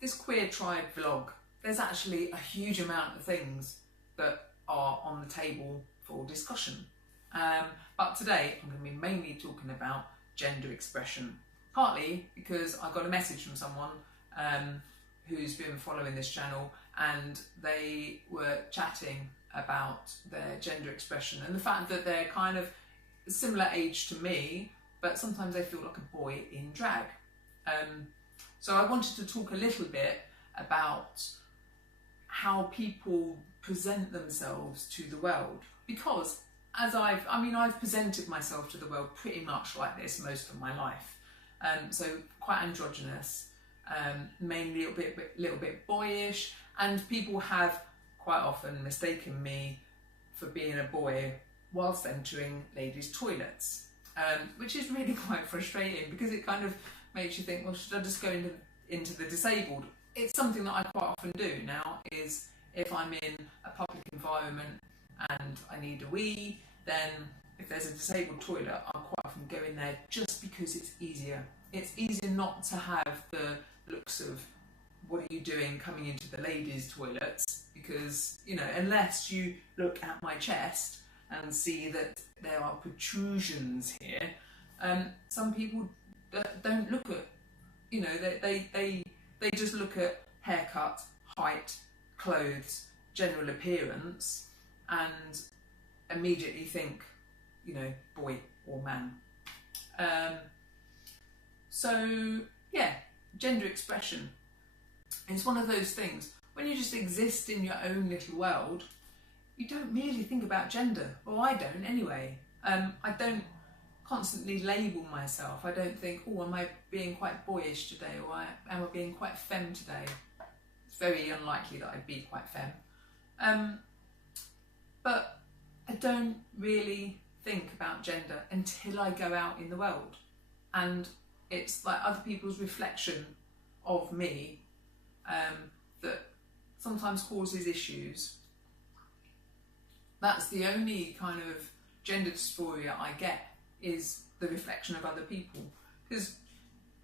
this Queer Tribe vlog, there's actually a huge amount of things that are on the table for discussion. But today I'm going to be mainly talking about gender expression, partly because I got a message from someone who's been following this channel, and they were chatting about their gender expression and the fact that they're kind of similar age to me, but sometimes they feel like a boy in drag. So I wanted to talk a little bit about how people present themselves to the world, because as I've presented myself to the world pretty much like this most of my life. So quite androgynous, mainly a little bit boyish, and people have quite often mistaken me for being a boy whilst entering ladies' toilets, which is really quite frustrating because it kind of makes you think, well, should I just go into the disabled? It's something that I quite often do now, is if I'm in a public environment and I need a wee, then if there's a disabled toilet, I'll quite often go in there just because it's easier. It's easier not to have the looks of, what are you doing coming into the ladies' toilets? Because, you know, unless you look at my chest and see that there are protrusions here, some people don't look at, you know, they just look at haircut, height, clothes, general appearance, and immediately think, you know, boy or man. So yeah, gender expression. It's one of those things, when you just exist in your own little world, you don't really think about gender. Well, I don't anyway. I don't constantly label myself. I don't think, oh, am I being quite boyish today, or am I being quite femme today? It's very unlikely that I'd be quite femme. But I don't really think about gender until I go out in the world, and it's like other people's reflection of me that sometimes causes issues. That's the only kind of gender dysphoria I get, is the reflection of other people. Because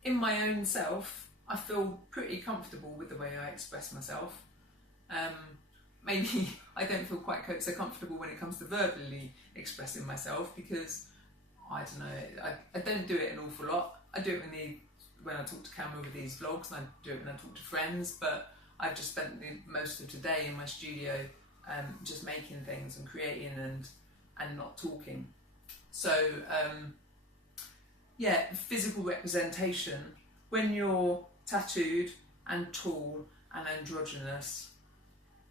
in my own self, I feel pretty comfortable with the way I express myself. Maybe I don't feel quite so comfortable when it comes to verbally expressing myself, because I don't know, I don't do it an awful lot. I do it when I talk to camera with these vlogs, and I do it when I talk to friends, but I've just spent most of today in my studio just making things and creating and not talking. So yeah, physical representation, when you're tattooed and tall and androgynous,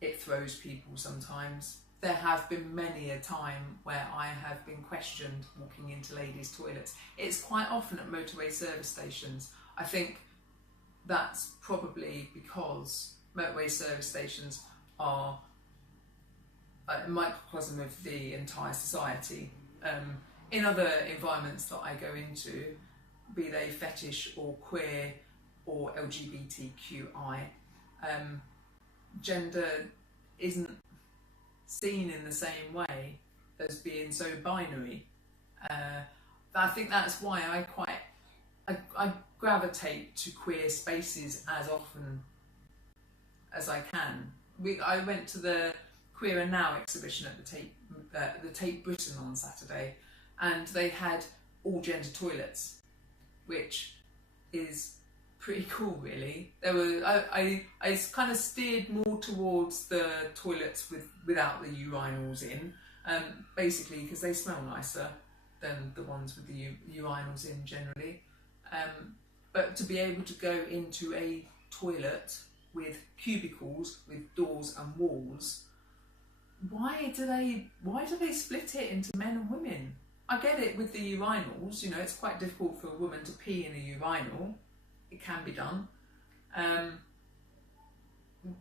it throws people sometimes. There have been many a time where I have been questioned walking into ladies' toilets. It's quite often at motorway service stations. I think that's probably because motorway service stations are a microcosm of the entire society. In other environments that I go into, be they fetish or queer or LGBTQI, gender isn't seen in the same way as being so binary. I think that's why I gravitate to queer spaces as often as I can. I went to the Queer and Now exhibition at the Tate Britain on Saturday, and they had all gender toilets, which is pretty cool, really. There were I kind of steered more towards the toilets without the urinals in, basically because they smell nicer than the ones with the urinals in generally. But to be able to go into a toilet with cubicles, with doors and walls, why do they split it into men and women? I get it with the urinals, you know, it's quite difficult for a woman to pee in a urinal. It can be done,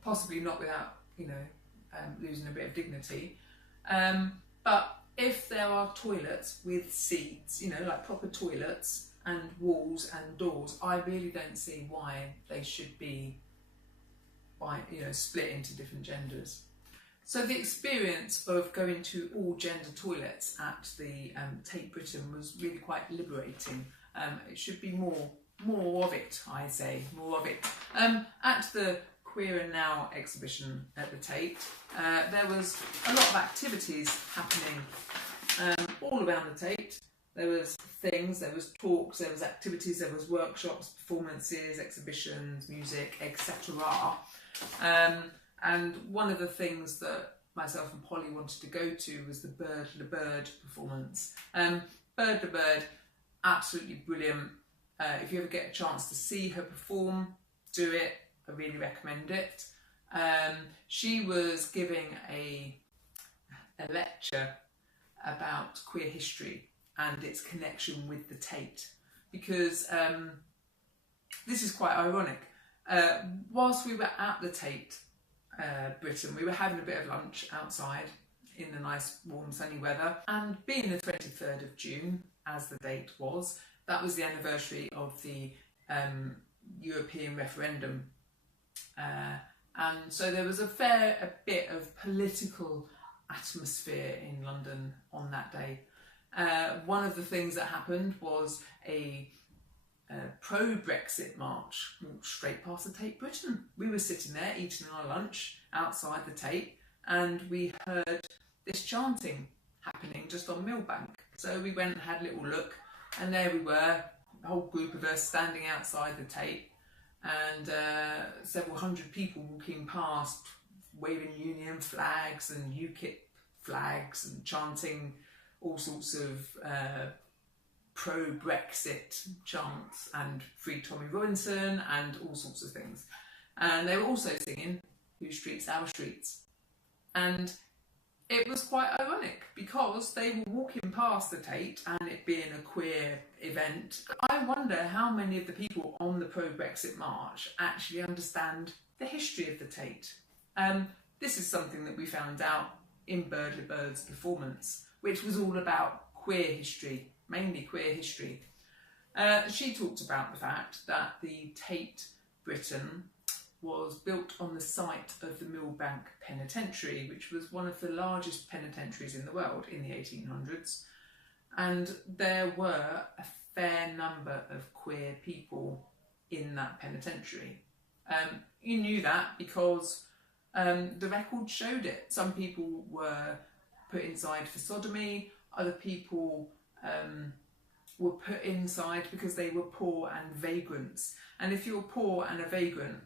possibly not without, you know, losing a bit of dignity. But if there are toilets with seats, you know, like proper toilets and walls and doors, I really don't see why they should be, split into different genders. So the experience of going to all gender toilets at the Tate Britain was really quite liberating. It should be more more of it, I say, more of it. At the Queer and Now exhibition at the Tate, there was a lot of activities happening all around the Tate. There was things, there was talks, there was activities, there was workshops, performances, exhibitions, music, etc. And one of the things that myself and Polly wanted to go to was the Bird the Bird performance. Bird the Bird, absolutely brilliant. If you ever get a chance to see her perform, do it. I really recommend it. She was giving a lecture about queer history and its connection with the Tate, because this is quite ironic. Whilst we were at the Tate Britain, we were having a bit of lunch outside in the nice warm sunny weather, and being the 23rd of June, as the date was, that was the anniversary of the European referendum, and so there was a bit of political atmosphere in London on that day. One of the things that happened was a pro-Brexit march walked straight past the Tate Britain. We were sitting there eating our lunch outside the Tate, and we heard this chanting happening just on Millbank. So we went and had a little look, and there we were, a whole group of us standing outside the Tate, and several hundred people walking past, waving Union flags and UKIP flags and chanting all sorts of pro-Brexit chants and Free Tommy Robinson and all sorts of things. And they were also singing Whose Streets Our Streets. And it was quite ironic because they were walking past the Tate, and it being a queer event, I wonder how many of the people on the pro-Brexit march actually understand the history of the Tate. This is something that we found out in Bird the Bird's performance, which was all about queer history, mainly queer history. She talked about the fact that the Tate Britain was built on the site of the Millbank Penitentiary, which was one of the largest penitentiaries in the world in the 1800s. And there were a fair number of queer people in that penitentiary. You knew that because the record showed it. Some people were put inside for sodomy, other people were put inside because they were poor and vagrants. And if you're poor and a vagrant,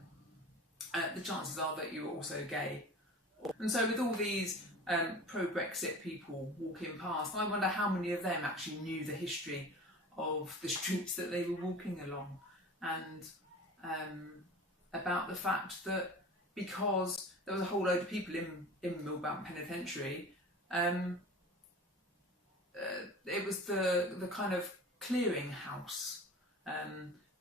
the chances are that you're also gay. And so with all these pro-Brexit people walking past, I wonder how many of them actually knew the history of the streets that they were walking along, and about the fact that because there was a whole load of people in Millbank Penitentiary, it was the kind of clearinghouse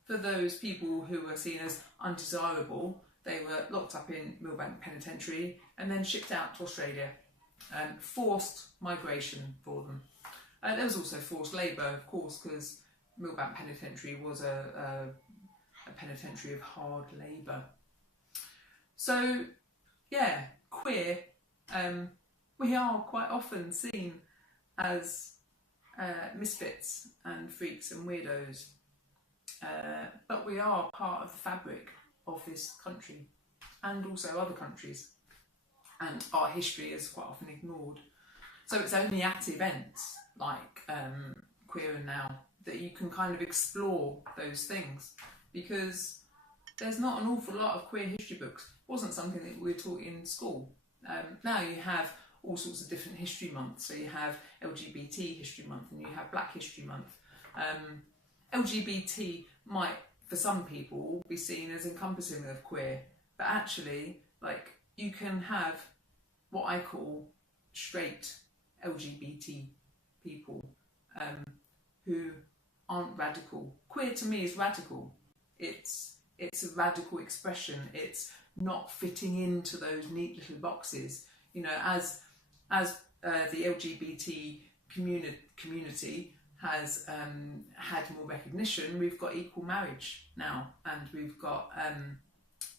for those people who were seen as undesirable. They were locked up in Millbank Penitentiary and then shipped out to Australia. Forced migration for them. There was also forced labour, of course, because Millbank Penitentiary was a penitentiary of hard labour. So, yeah, queer, we are quite often seen as misfits and freaks and weirdos, but we are part of the fabric of this country and also other countries, and our history is quite often ignored. So it's only at events like Queer and Now that you can kind of explore those things, because there's not an awful lot of queer history books. It wasn't something that we were taught in school. Now you have all sorts of different history months. So you have LGBT History Month and you have Black History Month. LGBT might, for some people, be seen as encompassing of queer, but actually, like, you can have what I call straight LGBT people who aren't radical. Queer to me is radical. It's a radical expression. It's not fitting into those neat little boxes. You know, as the LGBT community has had more recognition, we've got equal marriage now, and we've got,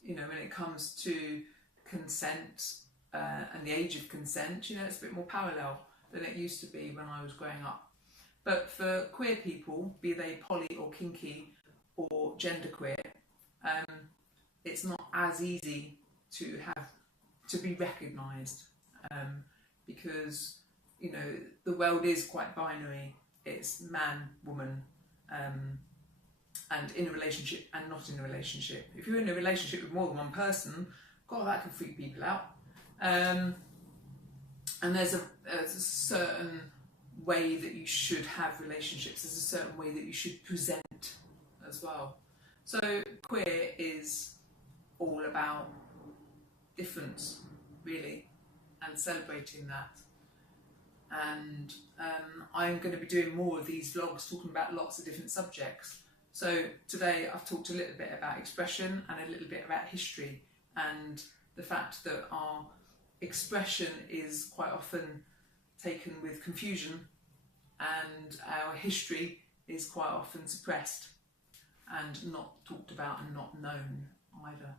you know, when it comes to consent and the age of consent, you know, it's a bit more parallel than it used to be when I was growing up. But for queer people, be they poly or kinky, or genderqueer, it's not as easy to be recognised, because you know the world is quite binary. It's man, woman, and in a relationship and not in a relationship. If you're in a relationship with more than one person, God, that can freak people out. And there's a certain way that you should have relationships. There's a certain way that you should present as well. So queer is all about difference, really, and celebrating that. And I'm going to be doing more of these vlogs talking about lots of different subjects. So today I've talked a little bit about expression and a little bit about history, and the fact that our expression is quite often taken with confusion and our history is quite often suppressed and not talked about and not known either.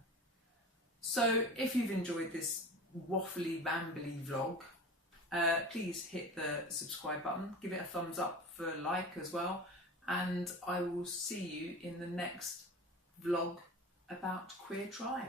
So if you've enjoyed this waffly, rambly vlog, please hit the subscribe button, give it a thumbs up for a like as well, and I will see you in the next vlog about Queer Tribe.